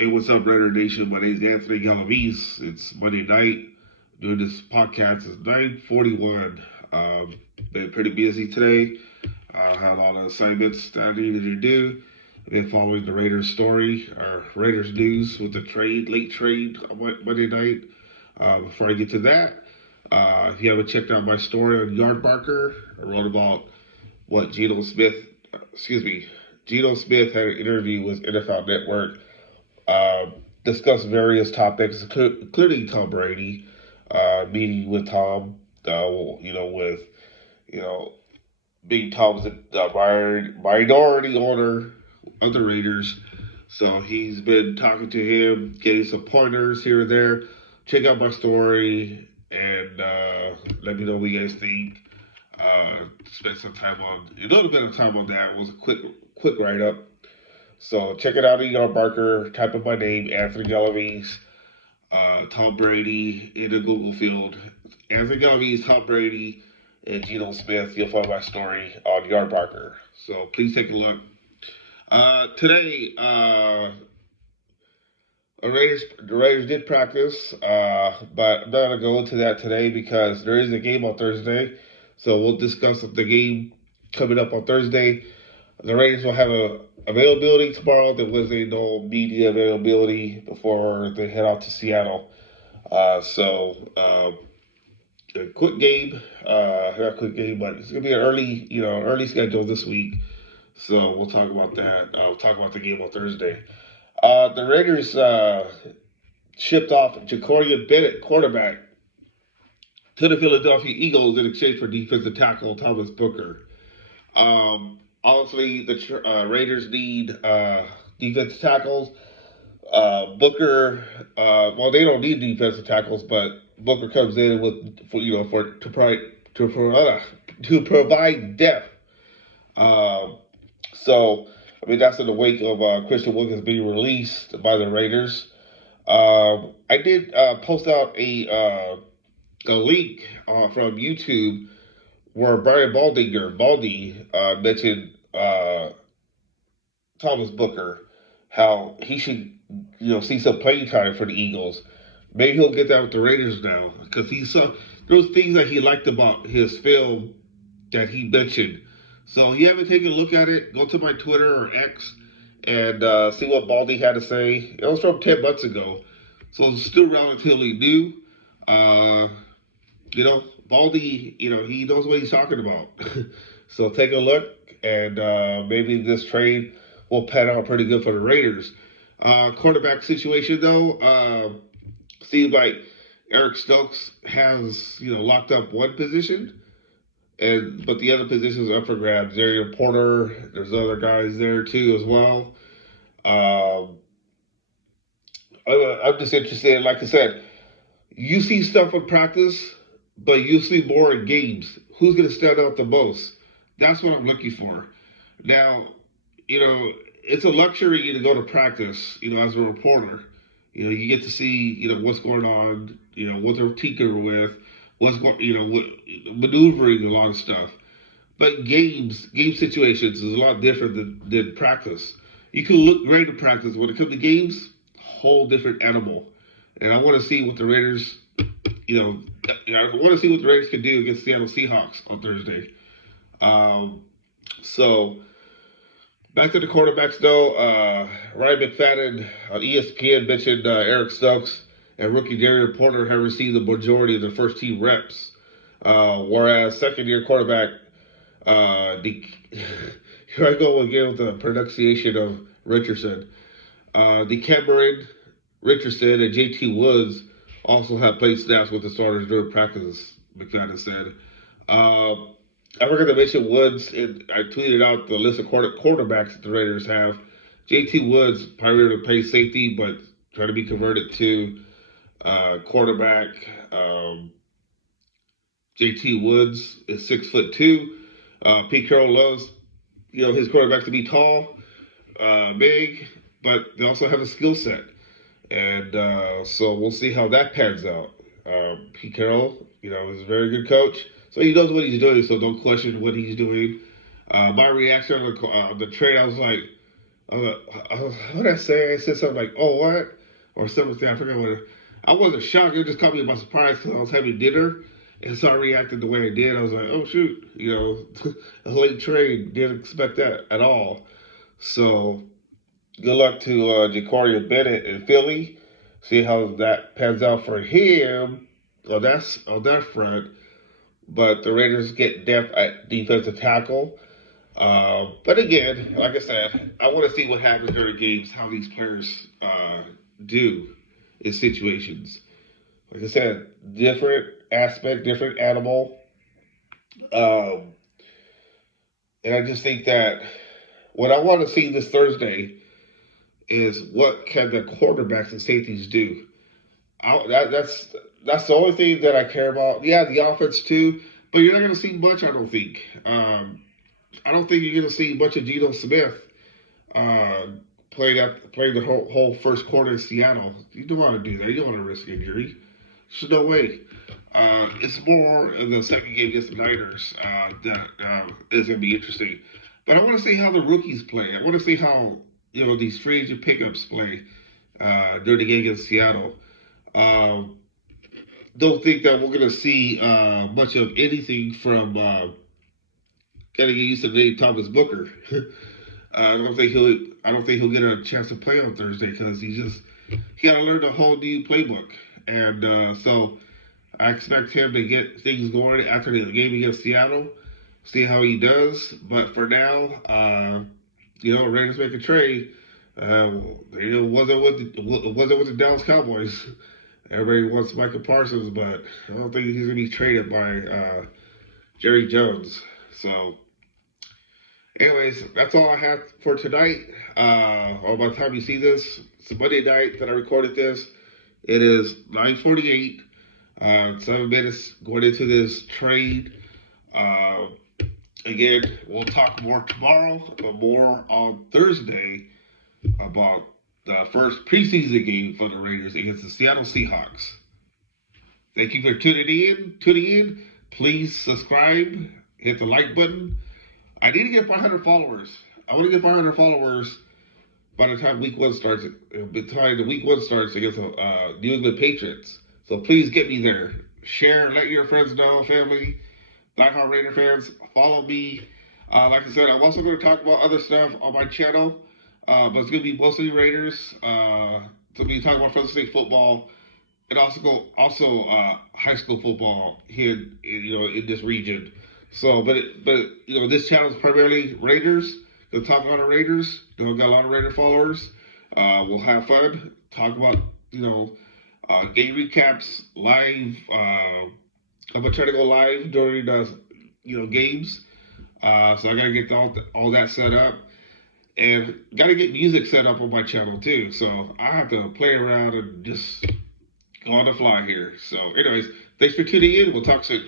Hey, what's up, Raider Nation? My name is Anthony Galavis. It's Monday night. Doing this podcast is 9:41. Been pretty busy today. Had a lot of assignments that I needed to do. Been following the Raiders story, or Raiders news with the late trade on Monday night. Before I get to that, if you haven't checked out my story on Yard Barker, I wrote about what Geno Smith had an interview with NFL Network, uh, discussed various topics, including Tom Brady, meeting with Tom, with, you know, being Tom's minority owner of the Raiders. So he's been talking to him, getting some pointers here and there. Check out my story and let me know what you guys think. Spent some time on a little bit of time on that. It was a quick write up. So check it out, Egon Barker. Type in my name, Anthony Galavis, Tom Brady in the Google field. Anthony Galavis, Tom Brady, and Geno Smith. You'll find my story on Yard Barker. So please take a look. Today, the Raiders did practice, but I'm not going to go into that today because there is a game on Thursday. So we'll discuss the game coming up on Thursday. The Raiders will have a availability tomorrow. There was no media availability before they head out to Seattle. A quick game, not quick game, but it's gonna be an early schedule this week. So we'll talk about that. We'll talk about the game on Thursday. The Raiders shipped off Jakorian Bennett, quarterback, to the Philadelphia Eagles in exchange for defensive tackle Thomas Booker. Obviously, the Raiders need defensive tackles. Booker, they don't need defensive tackles, but Booker comes in to provide depth. That's in the wake of Christian Wilkins being released by the Raiders. I did post out a link from YouTube where Brian Baldy mentioned Thomas Booker, how he should, see some playing time for the Eagles. Maybe he'll get that with the Raiders now because he saw those things that he liked about his film that he mentioned. So if you haven't taken a look at it, go to my Twitter or X and see what Baldy had to say. It was from 10 months ago, so it's still relatively new. Baldy, he knows what he's talking about. So take a look, and maybe this trade will pan out pretty good for the Raiders. Quarterback situation, though, seems like Eric Stokes has, locked up one position, but the other positions are up for grabs. Darian Porter, there's other guys there too as well. I'm just interested, like I said, you see stuff in practice, but you see more in games. Who's going to stand out the most? That's what I'm looking for. Now, it's a luxury to go to practice, as a reporter. You get to see, what's going on, what they're tinkering with, maneuvering a lot of stuff. But game situations is a lot different than practice. You can look great in practice. When it comes to games, whole different animal. And I want to see what the Raiders, I want to see what the Raiders can do against Seattle Seahawks on Thursday. Back to the quarterbacks, though. Ryan McFadden on ESPN mentioned Eric Stokes and rookie Darian Porter have received the majority of the first team reps, whereas second-year quarterback, here I go again with the pronunciation of Richardson. Cameron Richardson and JT Woods also have played snaps with the starters during practice, McFadden said. I forgot to mention Woods, and I tweeted out the list of quarterbacks that the Raiders have. JT Woods, primarily plays safety, but trying to be converted to quarterback. JT Woods is 6'2". Pete Carroll loves, his quarterbacks to be tall, big, but they also have a skill set. And so we'll see how that pans out. Pete Carroll, is a very good coach. So he knows what he's doing, so don't question what he's doing. My reaction on the trade, I was like, what did I say? I said something like, "Oh, what?" or something. I forgot what. I wasn't shocked. It just caught me by surprise because I was having dinner, and so I reacted the way I did. I was like, "Oh shoot," a late trade. Didn't expect that at all. So good luck to Jakorian Bennett in Philly. See how that pans out for him on that front. But the Raiders get depth at defensive tackle. But again, like I said, I want to see what happens during games, how these players do in situations. Like I said, different aspect, different animal. Um, and I just think that what I want to see this Thursday is what can the quarterbacks and safeties do. That's the only thing that I care about. Yeah, the offense too, but you're not going to see much. I don't think. I don't think you're going to see much of Geno Smith uh, playing the whole first quarter in Seattle. You don't want to do that. You don't want to risk injury. There's no way. It's more in the second game against the Niners that is going to be interesting. But I want to see how the rookies play. I want to see how these free agent pickups play during the game against Seattle. Um, don't think that we're going to see much of anything from getting used to the name Thomas Booker. I don't think he'll get a chance to play on Thursday because he got to learn a whole new playbook, and so I expect him to get things going after the game against Seattle. See how he does, but for now, Raiders make a trade. Wasn't with the Dallas Cowboys. Everybody wants Michael Parsons, but I don't think he's gonna be traded by Jerry Jones. So anyways, that's all I have for tonight. Or by the time you see this, it's Monday night that I recorded this. It is 9:48. 7 minutes going into this trade. Uh, again, we'll talk more tomorrow, but more on Thursday about the first preseason game for the Raiders against the Seattle Seahawks. Thank you for tuning in. Please subscribe, hit the like button. I need to get 500 followers. I want to get 500 followers by the time week one starts. By the time the week one starts against the New England Patriots. So please get me there. Share, let your friends know, family, diehard Raider fans. Follow me. Like I said, I'm also going to talk about other stuff on my channel, but it's going to be mostly Raiders. So be talking about Fresno State football and also high school football here, in this region. So, but this channel is primarily Raiders. We'll talk about the Raiders. Got a lot of Raider followers. We'll have fun. Talk about game recaps live. I'm gonna try to go live during the games. So I gotta get all that set up, and gotta get music set up on my channel too. So I have to play around and just go on the fly here. So, anyways, thanks for tuning in. We'll talk soon.